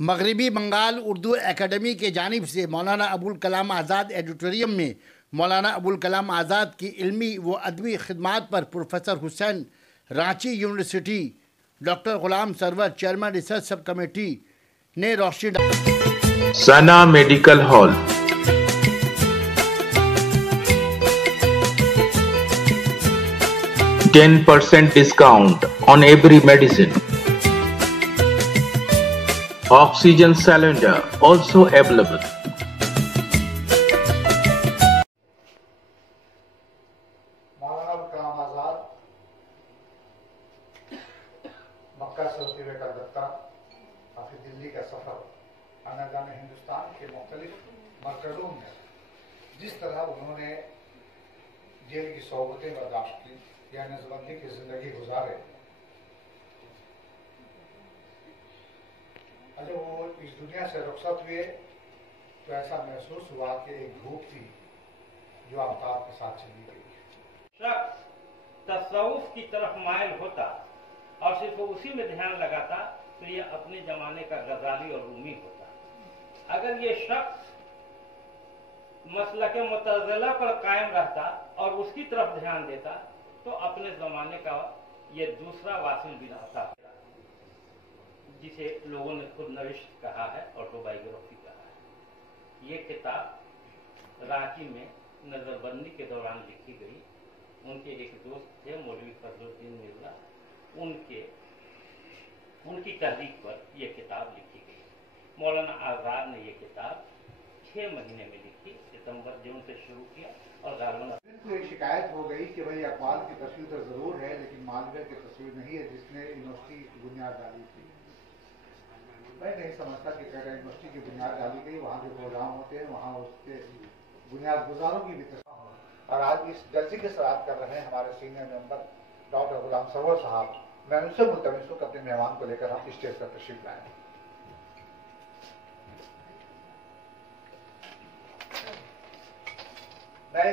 मगरबी बंगाल उर्दू एकेडमी के जानिब से मौलाना अबुल कलाम आज़ाद एडिटोरियम में मौलाना अबुल कलाम आज़ाद की इल्मी व अदबी खिदमात पर professor Hussain, Ranchi university, doctor Ghulam Sarwar, chairman research sub committee ने रोशनी डाली। Sana medical hall, 10% discount on every medicine. Oxygen cylinder also available. Maulana Abul Kalam Azad मक्का से होते हुए कलकत्ता और फिर दिल्ली का सफ़र, आना जाने हिंदुस्तान के मुख्तलिफ मरकज़ों में जिस तरह उन्होंने जेल की सोबतें बर्दाश्त की या नज़रबंदी की ज़िंदगी गुजारे, जब वो इस दुनिया से रुखसत हुए तो ऐसा महसूस हुआ कि एक धूप थी जो आफ्ताब के साथ चली गई। शख्स तसव्वुफ की तरफ माइल होता और सिर्फ उसी में ध्यान लगाता तो ये अपने जमाने का गजाली और रूमी होता। अगर ये शख्स मसलक मुतज़िला पर कायम रहता और उसकी तरफ ध्यान देता तो अपने जमाने का ये दूसरा वासिल भी रहता, जिसे लोगों ने खुद नविश्त कहा है, ऑटोबायोग्राफी कहा है। ये किताब रांची में नजरबंदी के दौरान लिखी गई। उनके एक दोस्त थे मौलवी फजलुद्दीन मिर्जा, उनकी तहरीक पर यह किताब लिखी गई। मौलाना आज़ाद ने यह किताब 6 महीने में लिखी, सितंबर जून से शुरू किया और गालवन तो एक शिकायत हो गई कि भाई अकबाल की तस्वीर तो जरूर है लेकिन मालवीय की तस्वीर नहीं है जिसने यूनिवर्सिटी की बुनियाद डाली थी। मैं नहीं समझता कि यूनिवर्सिटी की बुनियाद डाली गई, वहाँ जो प्रोग्राम होते हैं वहाँ उसके बुनियाद गुजारों की भी तस्वीर। और आज इस जलसे के सराहत कर रहे हैं हमारे senior member doctor Ghulam server साहब। मैं उनसे मुल्तमिस हूँ अपने मेहमान को लेकर हम स्टेज पर तशरीफ लाए। मैं